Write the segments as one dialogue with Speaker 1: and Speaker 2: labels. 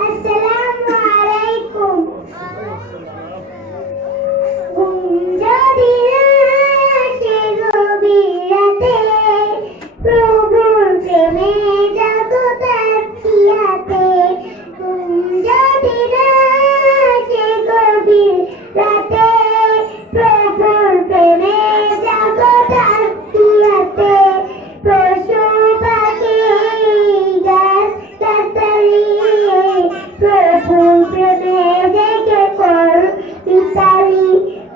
Speaker 1: السلام عليكم.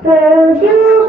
Speaker 1: Thank you.